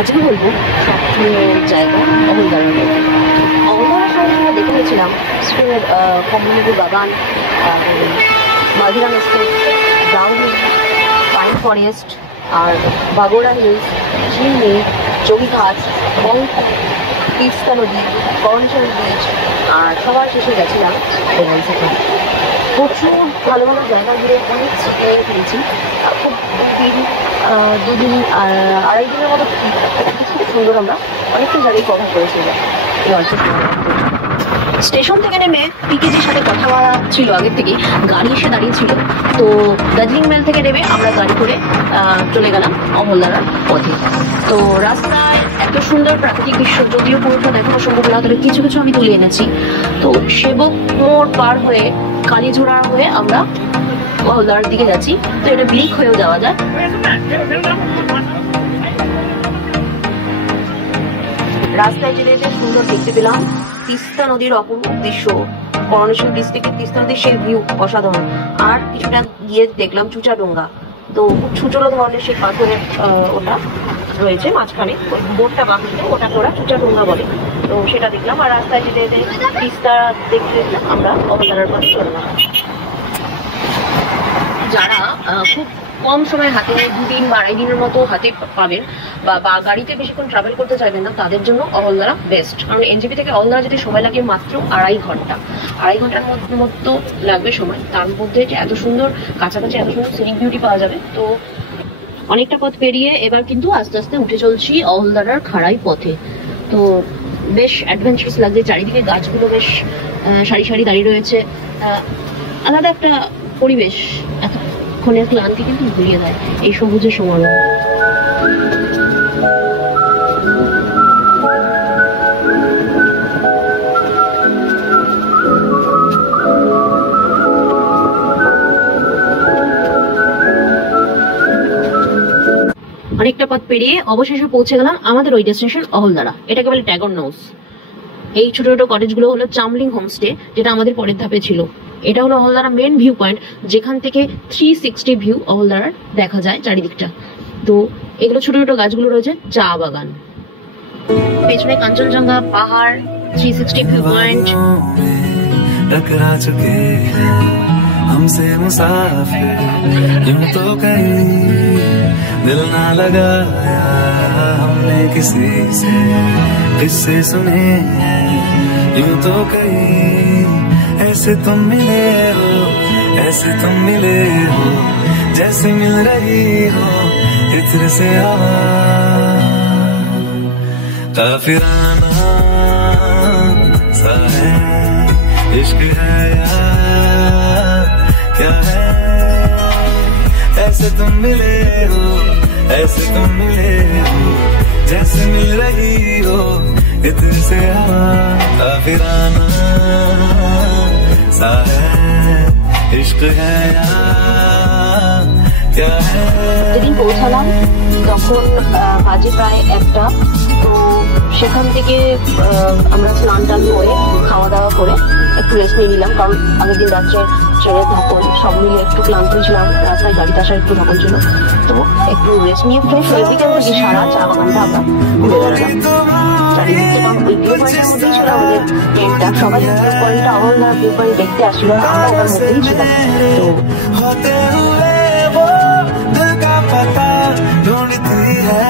আজকে বলবো সবচেয়ে জায়গা অহলদার। অহলদার সঙ্গে দেখে গেছিলাম স্কুলের কমলিপুর বাগান, মাঝিরাম এস্টেট, ব্রাউন পাইন ফরেস্ট, আর বাগোড়া হিলস, চিমনি, জমিঘাট, বংশী, তিস্তা নদী, করঞ্চল বিচ, আর সবার শেষে গেছিলাম বেঙ্গল সাফারি। প্রচুর ভালো ভালো জায়গা ঘুরে অনেক স্মৃতি ফেলেছি। খুব দুদিন আড়াই দিনের মতো খুব সুন্দর আমরা অনেকটা জায়গায় কভার করেছিলাম এই অল্প সময়। স্টেশন থেকে নেমে পিকেজির সাথে কথা বলা ছিল আগের থেকে, গাড়ি এসে দাঁড়িয়েছিল। তো দার্জিলিং মেল থেকে নেমে আমরা গাড়ি করে চলে গেলাম অহলদারার পথে। তো রাস্তায় এত সুন্দর প্রাকৃতিক দৃশ্য, যদিও পুরোটা দেখানো সম্ভব না, তবে কিছু কিছু আমি তুলে এনেছি। তো সেবক মোড় পার হয়ে কালীঝোড়া হয়ে আমরা অহলদারার দিকে যাচ্ছি। তো এটা ব্লিক হয়েও যাওয়া যায়। রাস্তায় যেতে যেতে সুন্দর দেখতে পেলাম তিস্তা নদীর অপূর্ব দৃশ্য। করোনেশন ডিস্ট্রিক্টের তিস্তা নদীর সেই ভিউ অসাধারণ। আর কিছুটা গিয়ে দেখলাম চুচাডোঙ্গা। তো খুব ছুচলো ধরনের সেই পাথরের ওটা রয়েছে মাঝখানে, ওই বোটটা বাঁকলে ওটাকে ওরা চুচাডোঙ্গা বলে। তো সেটা দেখলাম। আর রাস্তায় যেতে যেতে তিস্তা দেখতে দেখলাম আমরা অহলদারার পথে চলে গেলাম। যারা খুব কম সময় হাতে 2 দিন বা আড়াই দিনের মতো হাতে পাবেন বা গাড়িতে বেশিক্ষণ ট্রাভেল করতে চাইবেন না, তাদের জন্য অহলদারা বেস্ট। কারণ এনজেপি থেকে অহলদারা যেতে সময় লাগে মাত্র 2.5 ঘন্টা। 2.5 ঘন্টার মতো লাগবে সময়। তার মধ্যে যে এত সুন্দর কাছাকাছি এত সুন্দর সিনিক বিউটি পাওয়া যাবে। তো অনেকটা পথ পেরিয়ে এবার কিন্তু আস্তে আস্তে উঠে চলছি অহলদারার খাড়াই পথে। তো বেশ অ্যাডভেঞ্চারাস লাগছে। চারিদিকে গাছগুলো বেশ সারি সারি দাঁড়িয়ে রয়েছে। আলাদা একটা পরিবেশ, এতক্ষণের ক্লান্তি কিন্তু ভুলিয়ে দেয় এই সবুজের সমারোহ। অনেকটা পথ পেরিয়ে অবশেষে পৌঁছে গেলাম আমাদের ওই ডেস্টিনেশন অহলদারা। এটাকে বলে ট্যাগর নাউস। এই ছোট ছোট কটেজ গুলো হলো চামলিং হোমস্টে, যেটা আমাদের পরের ধাপে ছিল। এটা হলো অহলদারা মেন ভিউ পয়েন্ট, যেখান থেকে 360 ভিউ অহলদারার দেখা যায় চারিদিকটা। তো এগুলো ছোট ছোট গাছগুলো রয়েছে, চা বাগান, পেছনে কাঞ্চনজঙ্ঘা পাহাড়, 360 ভিউ পয়েন্ট। टकरा चुके हैं हमसे मुसाफिर, यूं तो कहीं दिल ना लगाया हमने किसी से, किससे सुने हैं यूं तो कहीं। ऐसे तुम मिले हो, ऐसे तुम मिले हो, जैसे मिल रही हो इत्र से हवा। काफिराना सा है इश्क है यार क्या है। ऐसे तुम मिले हो, ऐसे तुम मिले हो, जैसे मिल रही हो इत्र से हवा। काफिराना सा है इश्क है यार क्या है। যেদিন পৌঁছালাম তখন বাজে প্রায় 1টা। তো সেখান থেকে আমরা স্নান টান করে খাওয়া দাওয়া করে একটু রেস্ট নিয়ে নিলাম। কারণ আগের দিন রাত্রে ট্রেনের ধকল সব মিলে একটু ক্লান্ত ছিলাম, রাস্তায় গাড়িতে আসার একটু ধকল ছিল। তো একটু রেস্ট নিয়ে ফ্রেশ হয়ে বিকেল থেকে সারা চা বাগানটা আমরা ঘুরে বেড়ালাম চারিদিকে। কারণ ওই ভিউ পয়েন্টের মধ্যেই ছিল আমাদের ট্রেনটা। সবাই ভিউ পয়েন্টটা অহলদার ভিউ পয়েন্ট দেখতে আসছিল, আমরা ওটার মধ্যেই ছিলাম। पता ढूंढती है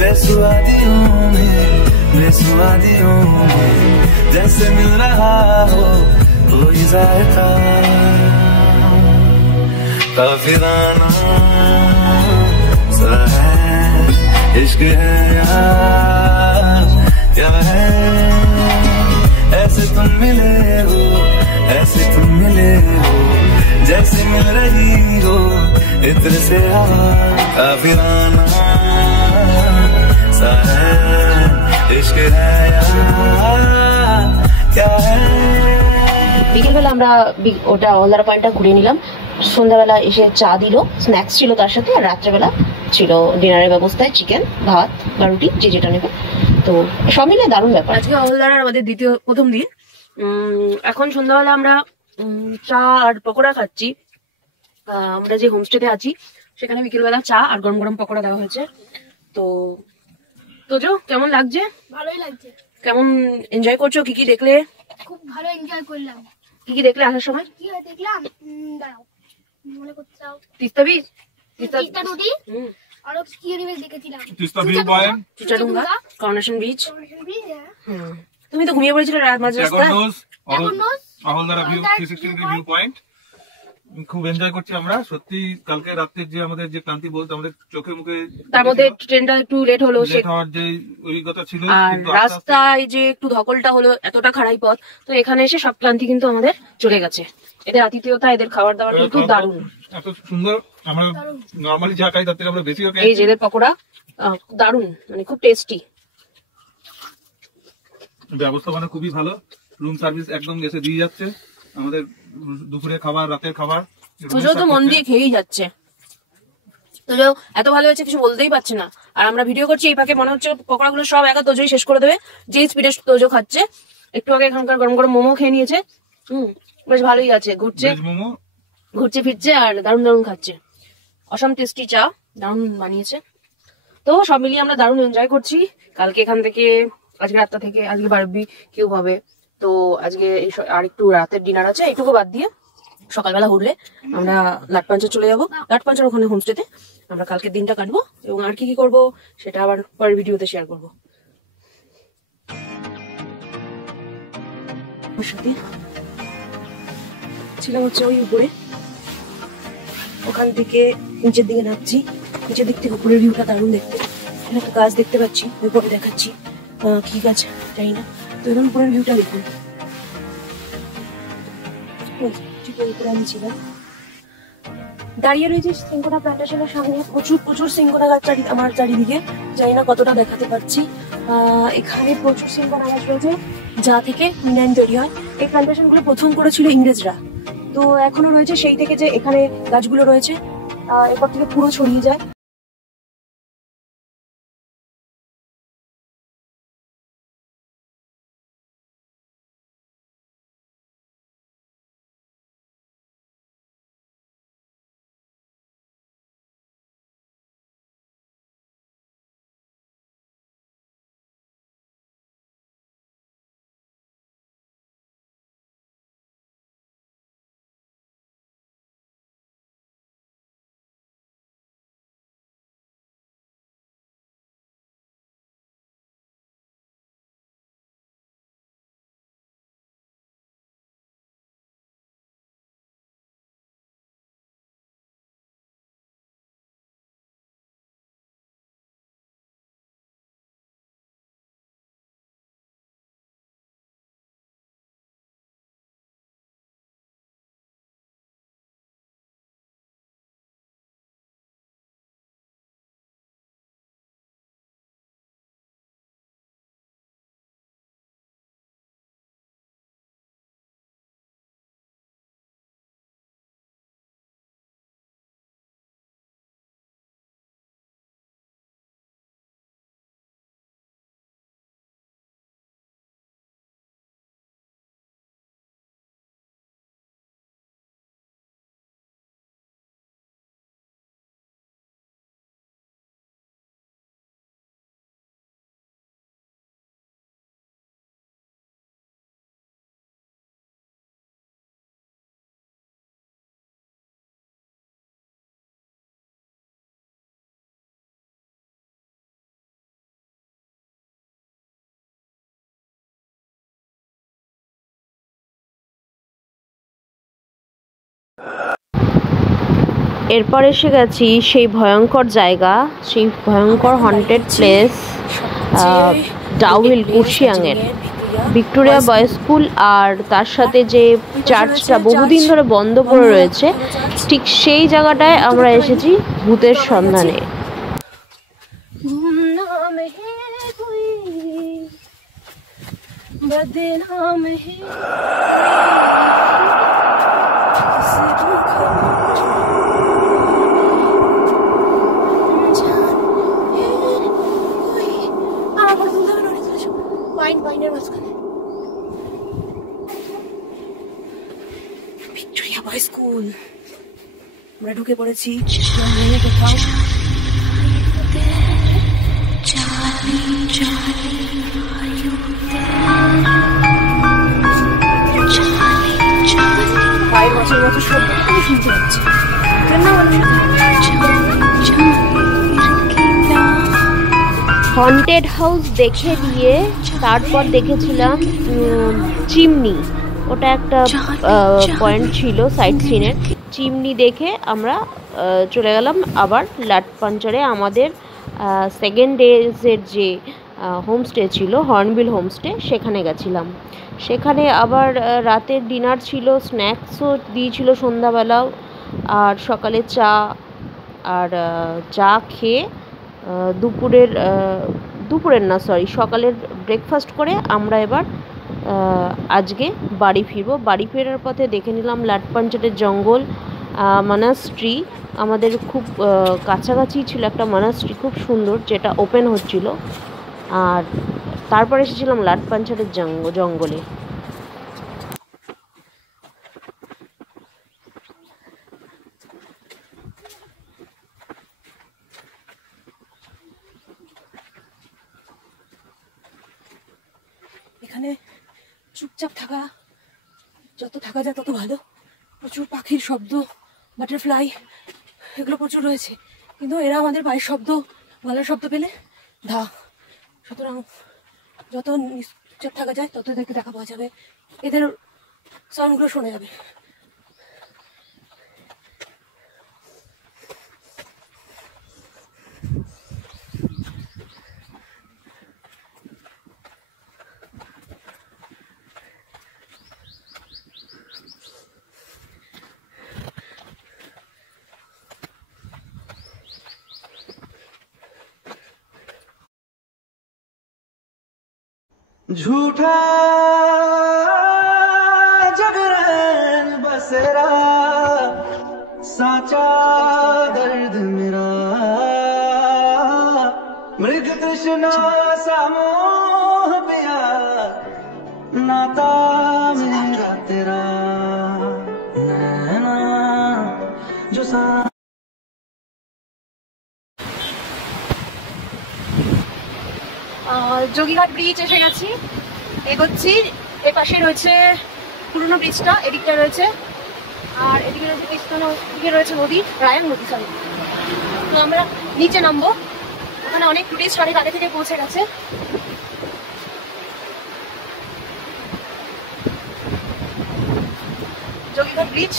बेसुआदियों में, जैसे मिल रहा हो कोई जायका। काफिराना सा है इश्क है यार क्या है। ऐसे तुम मिले हो, ऐसे तुम मिले हो, जैसे मिल रही हो इत्र से हवा। काफिराना सा है इश्क है यार क्या है। বিকেলবেলা আমরা ওটা অহলদারা পয়েন্টটা ঘুরে নিলাম। সন্ধ্যাবেলা এসে চা দিল, স্ন্যাক্স ছিল তার সাথে। আর রাত্রেবেলা ছিল ডিনারের ব্যবস্থায় চিকেন, ভাত বা রুটি, যে যেটা নেবে। তো সব মিলে দারুণ ব্যাপার। আজকে অহলদারার আমাদের প্রথম দিন। এখন সন্ধ্যাবেলা আমরা চা আর পকোড়া খাচ্ছি। আমরা যে হোমস্টেতে আছি সেখানে বিকেলবেলা চা আর গরম গরম পকোড়া দেওয়া হয়েছে। তো তোজো কেমন লাগছে? ভালোই লাগছে। কেমন এনজয় করছো? কি কি দেখলে? খুব ভালো এনজয় করলাম। কি দেখলে আসার সময়? কি দেখলাম, দাঁড়াও মনে করতে দাও। তিস্তা বিচ, তিস্তা নদী, আর কি জিনিস দেখেছিলাম, তিস্তা ভিউ পয়েন্ট, চুচাডুঙ্গা, করোনেশন বিচ। হ্যাঁ। তুমি তো ঘুমিয়ে পড়েছিলে রাত মাঝ রাস্তায়। Ahaldara view 360 degree view point. খুব এনজয় করছি আমরা সত্যি। কালকে রাতে যে আমাদের যে ক্লান্তি বলতে আমাদের চোখে মুখে, তার মধ্যে ট্রেনটা একটু লেট হলো, লেট হওয়ার যে অভিজ্ঞতা ছিল, আর কিন্তু আস্তে আস্তে রাস্তায় যে একটু ধকলটা হলো, এতটা খারাই পথ, তো এখানে এসে সব ক্লান্তি কিন্তু আমাদের চলে গেছে। এদের আতিথেয়তা, এদের খাবার দাবার কিন্তু দারুণ, এত সুন্দর। আমরা নরমালি যা খাই তার থেকে আমরা বেশি খাই। এই যে এদের পকোড়া দারুণ, মানে খুব টেস্টি। ব্যবস্থাপনা খুবই ভালো, রুম সার্ভিস একদম এসে দিয়ে যাচ্ছে আমাদের দুপুরে খাবার, রাতের খাবার। তুজো তো মন দিয়ে খেয়েই যাচ্ছে। তোজো এত ভালো হয়েছে কিছু বলতেই পারছে না। আর আমরা ভিডিও করছি, এই পাকে মনে হচ্ছে পকোড়াগুলো সব একা তোজোই শেষ করে দেবে, যে স্পিডে তোজো খাচ্ছে। একটু আগে এখানকার গরম গরম মোমো খেয়ে নিয়েছে। বেশ ভালোই আছে, ঘুরছে ফিরছে আর দারুণ দারুণ খাচ্ছে। অসম টেস্টি চা, দারুণ বানিয়েছে। তো সব মিলিয়ে আমরা দারুণ এনজয় করছি। কালকে এখান থেকে, আজকে রাতটা থেকে, আজকে বারবি কিউ হবে, তো আজকে আর একটু রাতের ডিনার আছে, এইটুকু বাদ দিয়ে সকালবেলা উঠলে আমরা লাটপাঞ্চা চলে যাবো। লাটপাঞ্চার ওখানে হোমস্টেতে আমরা কালকের দিনটা কাটবো, এবং আর কি কি করবো সেটা আবার পরের ভিডিওতে শেয়ার করবো। ছিলাম হচ্ছে ওই উপরে, ওখান থেকে নিচের দিকে নামছি। নিচের দিক থেকে উপরের ভিউটা দারুণ দেখতে। একটা গাছ দেখতে পাচ্ছি, ওই পরে দেখাচ্ছি কি গাছ জানি না। তো এরকম উপরের ভিউটা দেখুন। আমি ছিলাম দাঁড়িয়ে রয়েছি সিঙ্গোনা প্ল্যান্টেশনের সামনে। প্রচুর সিঙ্গোনা গাছ আমার চারিদিকে, জানি না কতটা দেখাতে পারছি। এখানে প্রচুর সিঙ্গোনা গাছ রয়েছে, যা থেকে মিনাইন তৈরি হয়। এই প্ল্যান্টেশন গুলো প্রথম করেছিল ইংরেজরা, তো এখনো রয়েছে সেই থেকে যে এখানে গাছগুলো রয়েছে, এরপর থেকে পুরো ছড়িয়ে যায়। এরপর এসে গেছি সেই ভয়ঙ্কর জায়গা, সেই ভয়ঙ্কর হন্টেড প্লেস ডাউহিল কুর্শিয়াংয়ের ভিক্টোরিয়া বয়েজ স্কুল, আর তার সাথে যে চার্চটা বহুদিন ধরে বন্ধ পড়ে রয়েছে, ঠিক সেই জায়গাটায় আমরা এসেছি ভূতের সন্ধানে। ভিক্টোরিয়া বয়েজ স্কুল আমরা ঢুকে পড়েছি। কোথাও আওয়াজের শব্দটা তুমি শুনতে পাচ্ছি। হন্টেড হাউস দেখে দিয়ে তারপর দেখেছিলাম চিমনি, ওটা একটা পয়েন্ট ছিল সাইট সিনের। চিমনি দেখে আমরা চলে গেলাম আবার লাটপাঞ্চারে। আমাদের সেকেন্ড ডেজের যে হোমস্টে ছিল হর্নবিল হোমস্টে, সেখানে গেছিলাম। সেখানে আবার রাতের ডিনার ছিল, স্ন্যাক্সও দিয়েছিল সন্ধ্যাবেলাও, আর সকালে চা, আর চা খেয়ে সকালের ব্রেকফাস্ট করে আমরা এবার আজকে বাড়ি ফিরবো। বাড়ি ফেরার পথে দেখে নিলাম লাটপাঞ্চারের জঙ্গল, মনাস্ট্রি। আমাদের খুব কাছাকাছি ছিল একটা মনাস্ট্রি, খুব সুন্দর, যেটা ওপেন হচ্ছিল। আর তারপর এসেছিলাম লাটপাঞ্চারের জঙ্গলে। এখানে চুপচাপ থাকা, যত থাকা যায় তত ভালো। প্রচুর পাখির শব্দ, বাটারফ্লাই, এগুলো প্রচুর রয়েছে, কিন্তু এরা আমাদের পায়ের শব্দ, গলার শব্দ পেলে সুতরাং যত চুপচাপ থাকা যায় তত এদেরকে দেখা পাওয়া যাবে, এদের সাউন্ডগুলো শোনা যাবে। झूठा जगरन बसेरा साचा दर्द मेरा मृग तृष्णा सामोह पिया नाता मेरा तेरा नैना जो सा যোগীঘাট ব্রিজ এসে গেছি, এগোচ্ছি। এ পাশে রয়েছে পুরোনো ব্রিজটা, এদিকটা রয়েছে, আর এদিকে রয়েছে কৃষ্ণ, এদিকে রয়েছে নদী, রায়ন নদী সরি। তো আমরা নিচে নামবো, ওখানে অনেক টুরিস্ট অনেক আগে থেকে পৌঁছে গেছে। যোগীঘাট ব্রিজ।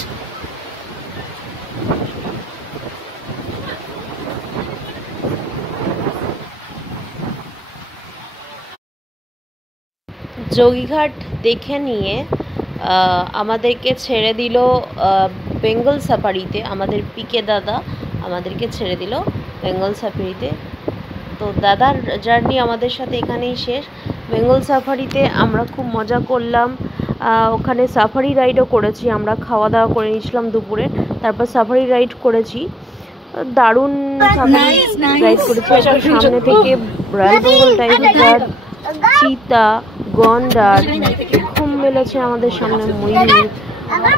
যোগীঘাট দেখে নিয়ে আমাদেরকে ছেড়ে দিল বেঙ্গল সাফারিতে। আমাদের পিকে দাদা আমাদেরকে ছেড়ে দিল বেঙ্গল সাফারিতে। তো দাদার জার্নি আমাদের সাথে এখানেই শেষ। বেঙ্গল সাফারিতে আমরা খুব মজা করলাম, ওখানে সাফারি রাইডও করেছি আমরা, খাওয়া দাওয়া করে নিয়েছিলাম দুপুরে, তারপর সাফারি রাইড করেছি। দারুণ সাফারি রাইড করেছি। সামনে থেকে রয়্যাল বেঙ্গল টাইগার, চিতা, গন্ডার খুব মেলেছে আমাদের সামনে, ময়ূর,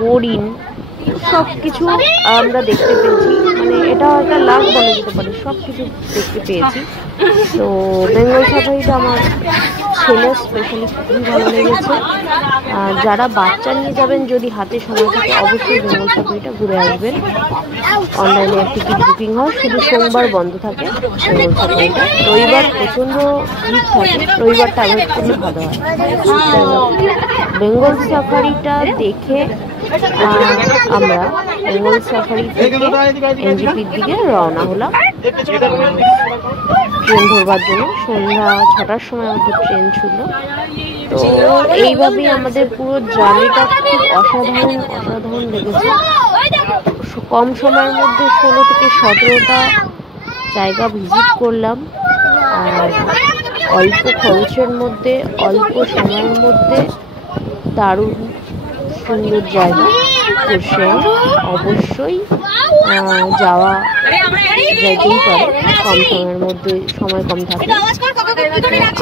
হরিণ, সব কিছু আমরা দেখতে পেয়েছি। মানে এটা একটা লাখ বলা যেতে পারে, সব কিছু দেখতে পেয়েছি। তো বেঙ্গল সাফারিটা আমার ছেলে স্পেশালি খুবই ভালো লেগেছে। যারা বাচ্চা নিয়ে যাবেন, যদি হাতে সময় থাকে, অবশ্যই বেঙ্গল সাফারিটা ঘুরে আসবেন। অনলাইনে টিকিট বুকিং হয়, শুধু সোমবার বন্ধ থাকে বেঙ্গল সাফারিটা। রবিবার প্রচণ্ড ভিড় থাকে, রবিবারটা অ্যাভয়েড করলে ভালো হয়। বেঙ্গল সাফারিটা দেখে আমরা বেঙ্গল সাফারি থেকে এনজিপির দিকে রওনা হলাম ট্রেন ধরবার জন্য। সন্ধ্যা 6টার সময় আমাদের ট্রেন ছিল। তো এইভাবেই আমাদের পুরো জার্নিটা খুব অসাধারণ লেগেছে। কম সময়ের মধ্যে 16 থেকে 17টা জায়গা ভিজিট করলাম, আর অল্প খরচের মধ্যে, অল্প সময়ের মধ্যে দারুণ সুন্দর জায়গা। অবশ্যই যাওয়া যাইতেই পারে, কম সময়ের মধ্যে, সময় কম থাকে।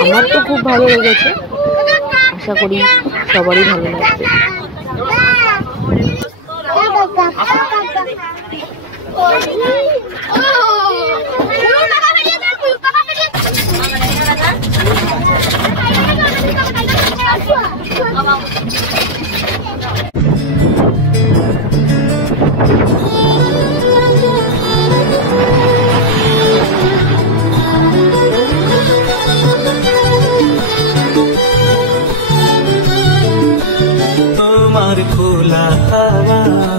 আমার তো খুব ভালো লেগেছে, আশা করি সবারই ভালো লাগবে। আমার খোলা হাওয়া